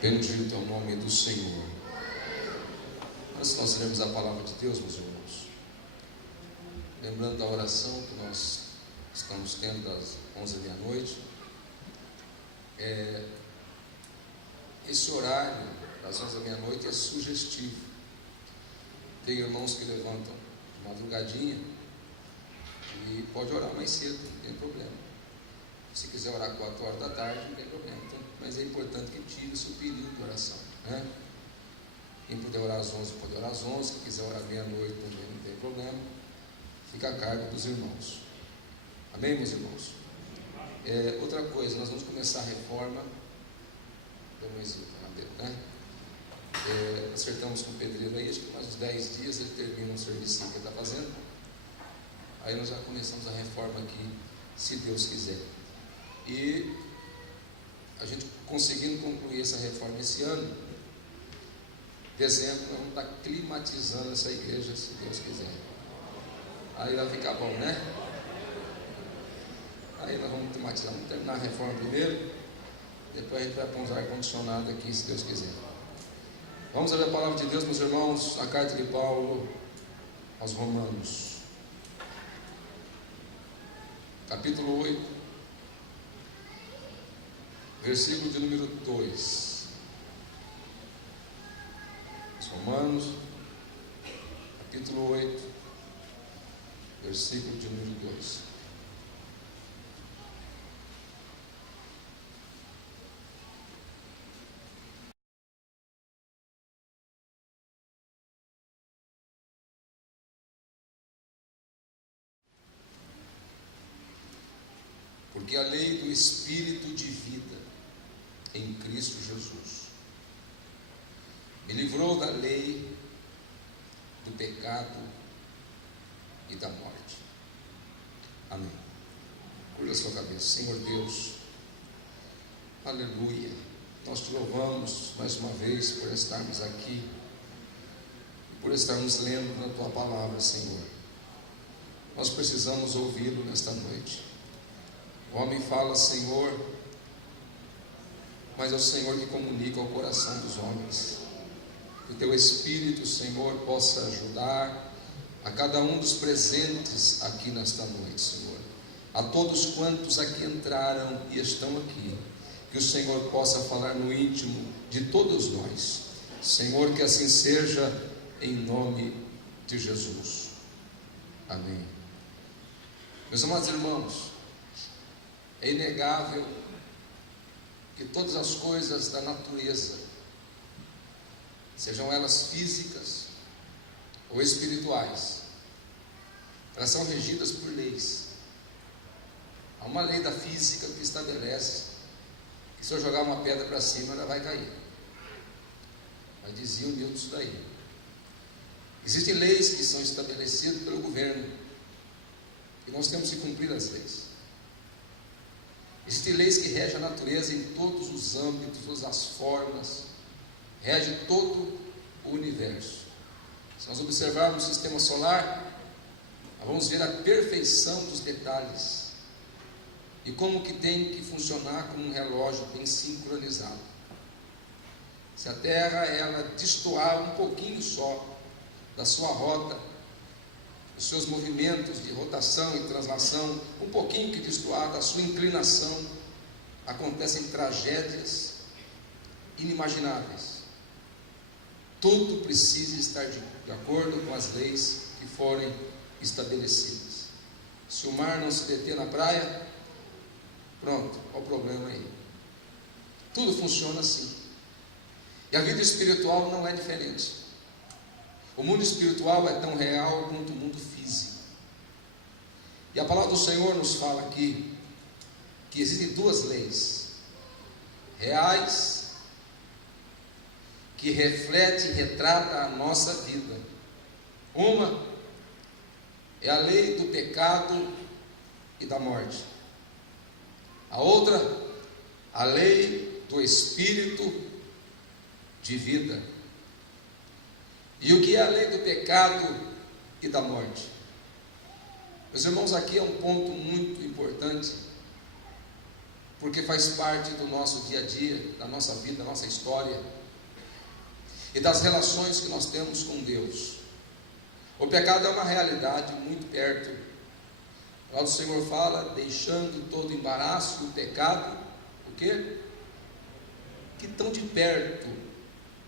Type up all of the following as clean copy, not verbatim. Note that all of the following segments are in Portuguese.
Bendito é o nome do Senhor. Antes nós lermos a palavra de Deus, meus irmãos, lembrando da oração que nós estamos tendo das 11h30, esse horário das 11h30 é sugestivo. Tem irmãos que levantam de madrugadinha e pode orar mais cedo, não tem problema. Se quiser orar 4 horas da tarde, não tem problema. Então, mas é importante que tire o seu período de oração, né? Quem puder orar às 11 pode orar às 11, quem quiser orar meia-noite também não tem problema. Fica a cargo dos irmãos. Amém, meus irmãos? Outra coisa, nós vamos começar a reforma. Deu uma hesita lá dentro, né? Acertamos com o pedreiro aí, acho que mais uns 10 dias ele termina um serviço que ele está fazendo. Aí nós já começamos a reforma aqui, se Deus quiser. E a gente conseguindo concluir essa reforma esse ano, dezembro, nós vamos estar climatizando essa igreja, se Deus quiser. Aí vai ficar bom, né? Aí nós vamos climatizar, vamos terminar a reforma primeiro, depois a gente vai pôr uns ar-condicionado aqui, se Deus quiser. Vamos ler a palavra de Deus, meus irmãos, a carta de Paulo aos Romanos, capítulo 8, versículo de número 2. Romanos, capítulo 8, versículo de número 2. Porque a lei do Espírito de vida em Cristo Jesus me livrou da lei do pecado e da morte. Amém. Curva a sua cabeça. Senhor Deus, aleluia, nós te louvamos mais uma vez por estarmos aqui, por estarmos lendo na tua palavra, Senhor. Nós precisamos ouvi-lo nesta noite. O homem fala, Senhor, mas é o Senhor que comunica ao coração dos homens. Que o teu Espírito, Senhor, possa ajudar a cada um dos presentes aqui nesta noite, Senhor. A todos quantos aqui entraram e estão aqui, que o Senhor possa falar no íntimo de todos nós. Senhor, que assim seja, em nome de Jesus. Amém. Meus amados irmãos, é inegável que todas as coisas da natureza, sejam elas físicas ou espirituais, elas são regidas por leis. Há uma lei da física que estabelece que se eu jogar uma pedra para cima, ela vai cair. Mas dizia o Newton isso daí. Existem leis que são estabelecidas pelo governo e nós temos que cumprir as leis. Existem leis que regem a natureza em todos os âmbitos, todas as formas, rege todo o universo. Se nós observarmos o sistema solar, nós vamos ver a perfeição dos detalhes e como que tem que funcionar como um relógio bem sincronizado. Se a Terra ela destoar um pouquinho só da sua rota, os seus movimentos de rotação e translação, um pouquinho que destoar da sua inclinação, acontecem tragédias inimagináveis. Tudo precisa estar de acordo com as leis que forem estabelecidas. Se o mar não se deter na praia, pronto, qual o problema aí? Tudo funciona assim. E a vida espiritual não é diferente. O mundo espiritual é tão real quanto o mundo físico. E a palavra do Senhor nos fala aqui que existem duas leis reais que reflete e retrata a nossa vida. Uma é a lei do pecado e da morte. A outra, a lei do Espírito de vida. E o que é a lei do pecado e da morte? Meus irmãos, aqui é um ponto muito importante, porque faz parte do nosso dia a dia, da nossa vida, da nossa história e das relações que nós temos com Deus. O pecado é uma realidade muito perto. O Senhor fala, deixando todo embaraço, o pecado, o quê? Que tão de perto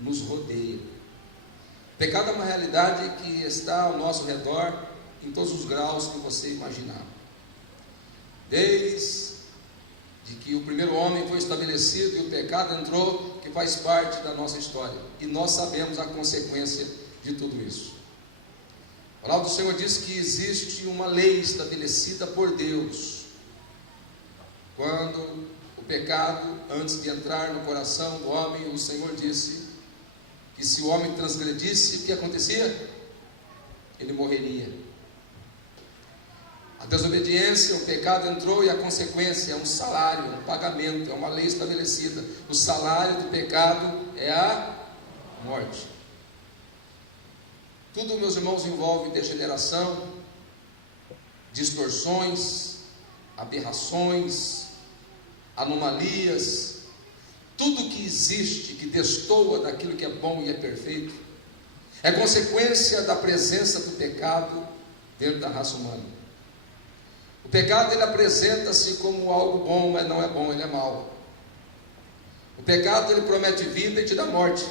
nos rodeia. O pecado é uma realidade que está ao nosso redor em todos os graus que você imaginar. Desde que o primeiro homem foi estabelecido e o pecado entrou, que faz parte da nossa história. E nós sabemos a consequência de tudo isso. A palavra do Senhor diz que existe uma lei estabelecida por Deus. Quando o pecado, antes de entrar no coração do homem, o Senhor disse que se o homem transgredisse, o que acontecia? Ele morreria. A desobediência, o pecado entrou e a consequência é um salário, um pagamento, é uma lei estabelecida. O salário do pecado é a morte. Tudo, meus irmãos, envolve degeneração, distorções, aberrações, anomalias. Tudo que existe, que destoa daquilo que é bom e é perfeito, é consequência da presença do pecado dentro da raça humana. O pecado, ele apresenta-se como algo bom, mas não é bom, ele é mau. O pecado, ele promete vida e te dá morte,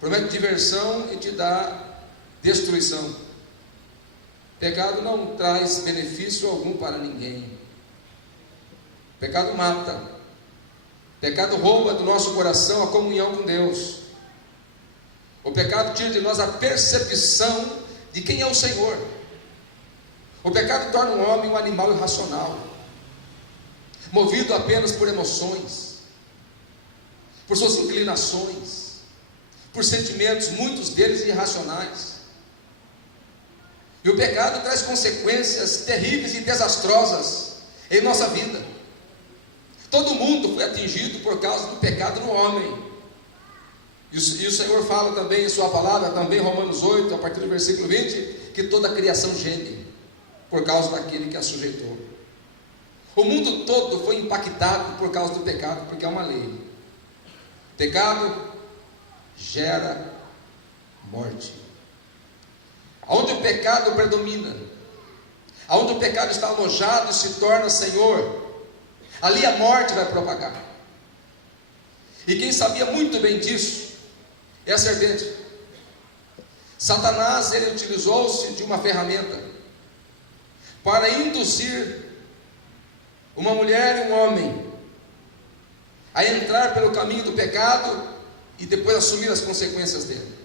promete diversão e te dá destruição. O pecado não traz benefício algum para ninguém. O pecado mata. O pecado rouba do nosso coração a comunhão com Deus. O pecado tira de nós a percepção de quem é o Senhor. O pecado torna um homem um animal irracional, movido apenas por emoções, por suas inclinações, por sentimentos, muitos deles irracionais. E o pecado traz consequências terríveis e desastrosas em nossa vida. Todo mundo foi atingido por causa do pecado no homem. E o Senhor fala também em sua palavra, também em Romanos 8, a partir do versículo 20, que toda a criação geme por causa daquele que a sujeitou. O mundo todo foi impactado por causa do pecado, porque é uma lei. Pecado gera morte. Onde o pecado predomina, onde o pecado está alojado e se torna Senhor, ali a morte vai propagar. E quem sabia muito bem disso é a serpente. Satanás, ele utilizou-se de uma ferramenta para induzir uma mulher e um homem a entrar pelo caminho do pecado e depois assumir as consequências dele.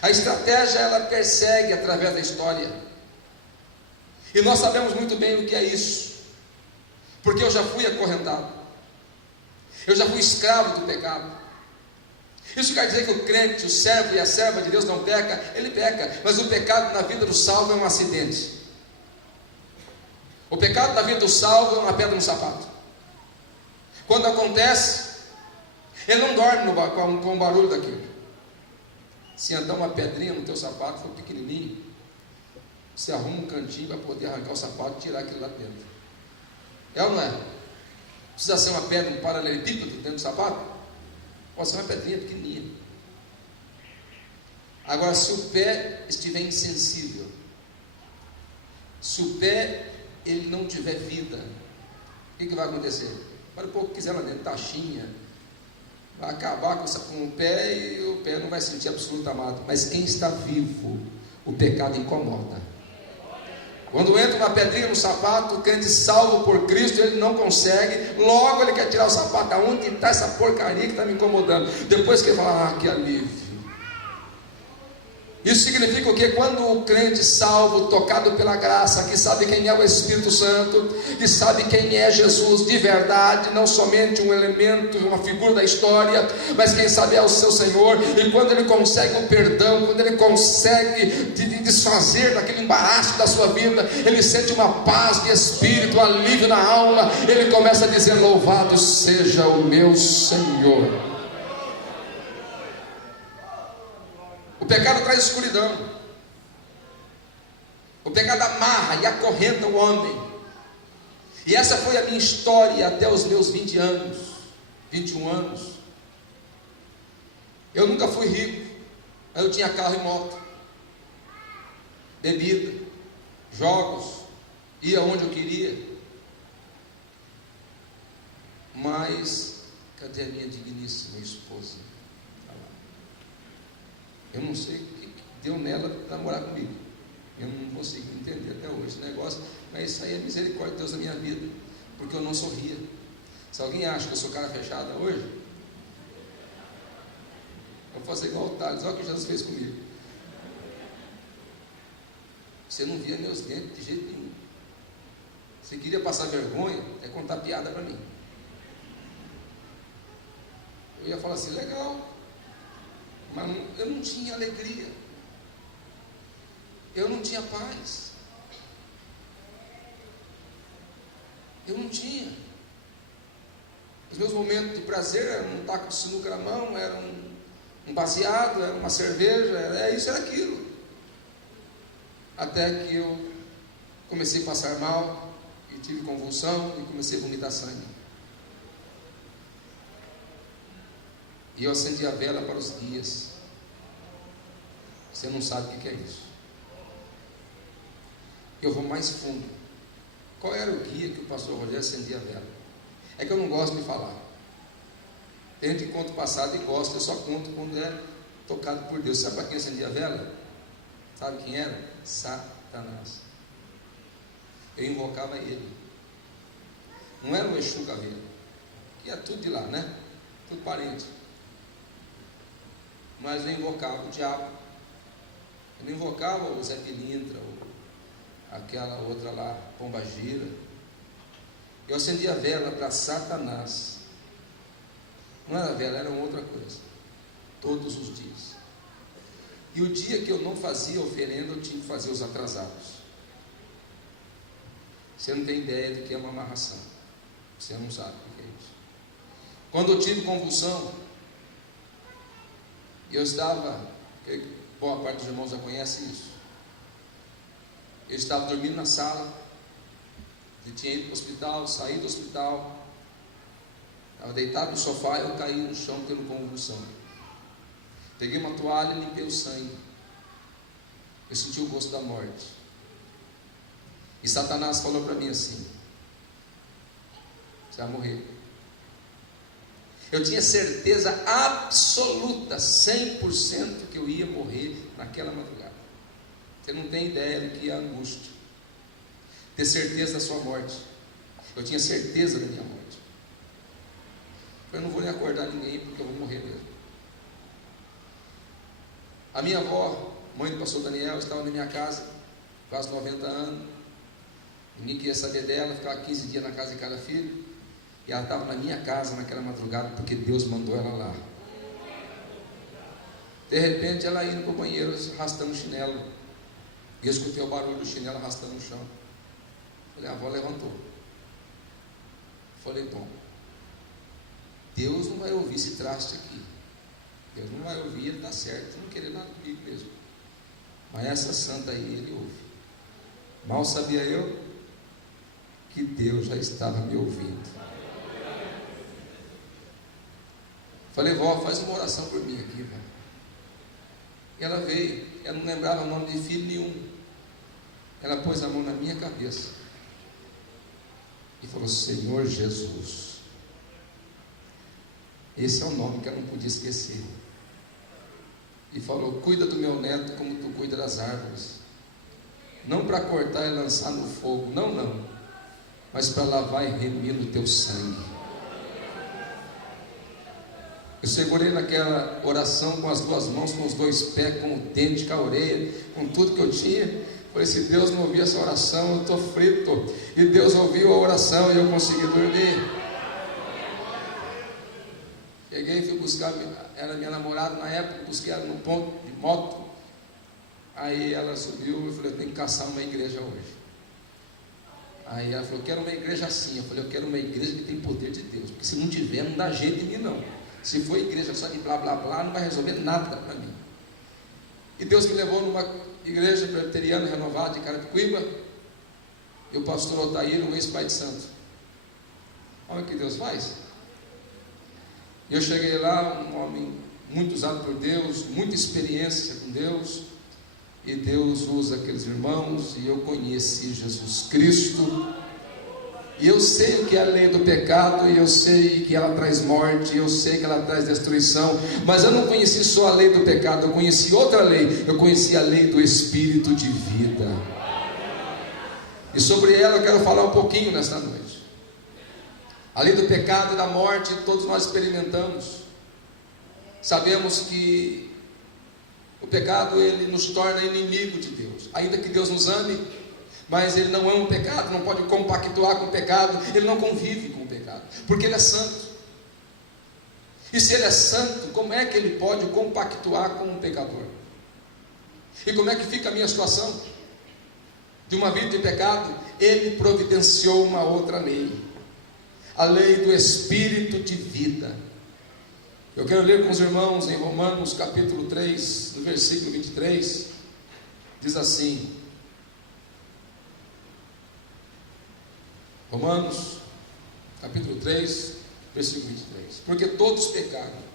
A estratégia, ela persegue através da história, e nós sabemos muito bem o que é isso, porque eu já fui acorrentado, eu já fui escravo do pecado. Isso quer dizer que o crente, o servo e a serva de Deus não peca? Ele peca, mas o pecado na vida do salvo é um acidente. O pecado na vida do salvo é uma pedra no sapato. Quando acontece, ele não dorme com o barulho daquilo. Se andar uma pedrinha no teu sapato, for pequenininho, você arruma um cantinho para poder arrancar o sapato e tirar aquilo lá dentro. É ou não é? Precisa ser uma pedra, um paralelepípedo dentro do sapato? Pode ser uma pedrinha pequenininha. Agora, se o pé estiver insensível, se o pé ele não tiver vida, o que vai acontecer? Para o povo que quiser lá dentro, taxinha, vai acabar com o pé e o pé não vai sentir absoluto amado. Mas quem está vivo, o pecado incomoda. Quando entra uma pedrinha no sapato, o crente salvo por Cristo, ele não consegue, logo ele quer tirar o sapato. Aonde está essa porcaria que está me incomodando? Depois que ele fala, que alívio. Isso significa o que? Quando o crente salvo, tocado pela graça, que sabe quem é o Espírito Santo, que sabe quem é Jesus de verdade, não somente um elemento, uma figura da história, mas quem sabe é o seu Senhor, e quando ele consegue o perdão, quando ele consegue desfazer daquele embaraço da sua vida, ele sente uma paz de espírito, um alívio na alma, ele começa a dizer, louvado seja o meu Senhor. O pecado traz escuridão. O pecado amarra e acorrenta o homem. E essa foi a minha história até os meus 20 anos, 21 anos. Eu nunca fui rico, mas eu tinha carro e moto, bebida, jogos, ia onde eu queria. Mas cadê a minha digníssima esposa? Eu não sei o que deu nela para namorar comigo. Eu não consigo entender até hoje esse negócio. Mas isso aí é misericórdia de Deus na minha vida, porque eu não sorria. Se alguém acha que eu sou cara fechada hoje, eu vou fazer igual o Thales. Olha o que Jesus fez comigo. Você não via meus dentes de jeito nenhum. Você queria passar vergonha, é contar piada para mim. Eu ia falar assim, legal, mas eu não tinha alegria, eu não tinha paz, eu não tinha. Os meus momentos de prazer eram um taco de sinuca na mão, era um baseado, era uma cerveja, era isso, era aquilo. Até que eu comecei a passar mal, e tive convulsão, e comecei a vomitar sangue. E eu acendi a vela para os guias. Você não sabe o que é isso. Eu vou mais fundo. Qual era o guia que o pastor Rogério acendia a vela? É que eu não gosto de falar. Tem gente que conta o passado e gosta, eu só conto quando é tocado por Deus. Sabe para quem acendia a vela? Sabe quem era? Satanás. Eu invocava ele. Não era o Exu Caveira, que é tudo de lá, né? Tudo parente. Mas eu invocava o diabo. Eu não invocava o Zé Pilintra, ou aquela outra lá, Pomba Gira. Eu acendia a vela para Satanás. Não era vela, era outra coisa. Todos os dias. E o dia que eu não fazia oferenda, eu tinha que fazer os atrasados. Você não tem ideia do que é uma amarração. Você não sabe o que é isso. Quando eu tive convulsão, eu estava, boa parte dos irmãos já conhece isso. Eu estava dormindo na sala, eu tinha ido para o hospital, saí do hospital, estava deitado no sofá, eu caí no chão tendo convulsão. Peguei uma toalha e limpei o sangue. Eu senti o gosto da morte. E Satanás falou para mim assim: você vai morrer. Eu tinha certeza absoluta, 100% que eu ia morrer naquela madrugada. Você não tem ideia do que é a angústia. Ter certeza da sua morte. Eu tinha certeza da minha morte. Eu não vou nem acordar ninguém, porque eu vou morrer mesmo. A minha avó, mãe do pastor Daniel, estava na minha casa, quase 90 anos. Ninguém queria saber dela, ficava 15 dias na casa de cada filho. E ela estava na minha casa naquela madrugada, porque Deus mandou ela lá. De repente ela indo para o banheiro, arrastando o chinelo. E eu escutei o barulho do chinelo arrastando no chão. Falei, a avó levantou. Falei, bom, Deus não vai ouvir esse traste aqui. Deus não vai ouvir, ele está certo, não querer nada comigo mesmo. Mas essa santa aí, ele ouve. Mal sabia eu que Deus já estava me ouvindo. Falei, vó, faz uma oração por mim aqui, vó. E ela veio, ela não lembrava o nome de filho nenhum. Ela pôs a mão na minha cabeça e falou, Senhor Jesus. Esse é o nome que ela não podia esquecer. E falou, cuida do meu neto como tu cuida das árvores. Não para cortar e lançar no fogo, não, mas para lavar e remir no teu sangue. Eu segurei naquela oração com as duas mãos, com os dois pés, com o dente, com a orelha, com tudo que eu tinha. Falei, se Deus não ouvir essa oração, eu estou frito. E Deus ouviu a oração e eu consegui dormir. Peguei e fui buscar, era minha namorada na época, busquei ela no ponto de moto. Aí ela subiu e falei, eu tenho que caçar uma igreja hoje. Aí ela falou, eu quero uma igreja assim. Eu falei, eu quero uma igreja que tem poder de Deus, porque se não tiver, não dá jeito em mim não. Se for igreja só de blá blá blá, não vai resolver nada para mim. E Deus me levou numa igreja presbiteriana renovada de Carapicuíba. e o pastor Otair, um ex-pai de santo. Olha o que Deus faz. Eu cheguei lá, um homem muito usado por Deus, muita experiência com Deus, e Deus usa aqueles irmãos, e eu conheci Jesus Cristo, e eu sei o que é a lei do pecado, e eu sei que ela traz morte, e eu sei que ela traz destruição, mas eu não conheci só a lei do pecado, eu conheci outra lei, eu conheci a lei do Espírito de vida, e sobre ela eu quero falar um pouquinho nesta noite. A lei do pecado e da morte, todos nós experimentamos. Sabemos que o pecado, ele nos torna inimigo de Deus, ainda que Deus nos ame, mas ele não ama o pecado, não pode compactuar com o pecado, ele não convive com o pecado, porque ele é santo. E se ele é santo, como é que ele pode compactuar com um pecador? E como é que fica a minha situação? De uma vida de pecado, ele providenciou uma outra lei, a lei do Espírito de vida. Eu quero ler com os irmãos em Romanos capítulo 3, no versículo 23, diz assim, Romanos capítulo 3, versículo 23, porque todos pecaram